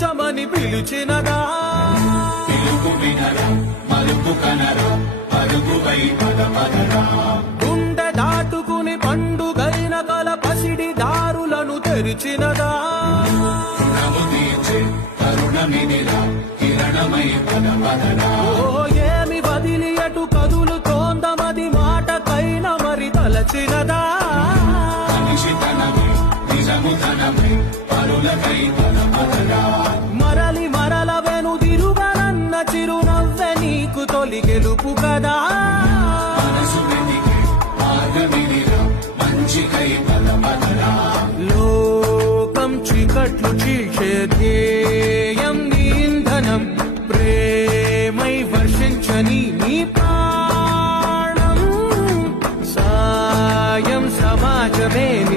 జీవించమని పిలిచినదా పిలుపు వినరా మలుపు కనరా పరుగుపై పదపదరా గుండె దాటుకుని పండుగైన కల పసిడి దారులను తెరిచినదా రుణము తీర్చే కరుణమిదిరా కిరణమై పదపదరా ఓ ఏమి వదిలి అటు కదులుతోందమది మాటకైన మరి తలచినదా మనిషితనమే నిజముతనమే పరులకై పదపదరా మరలి మరల వెనుదిరుగనన్న చిరునవ్వె నీకు తొలి గెలుపు కదా మనసు వెతికే మార్గమిదిరా మంచికై పదపదరా లోకం చీకట్లు చీల్చేదే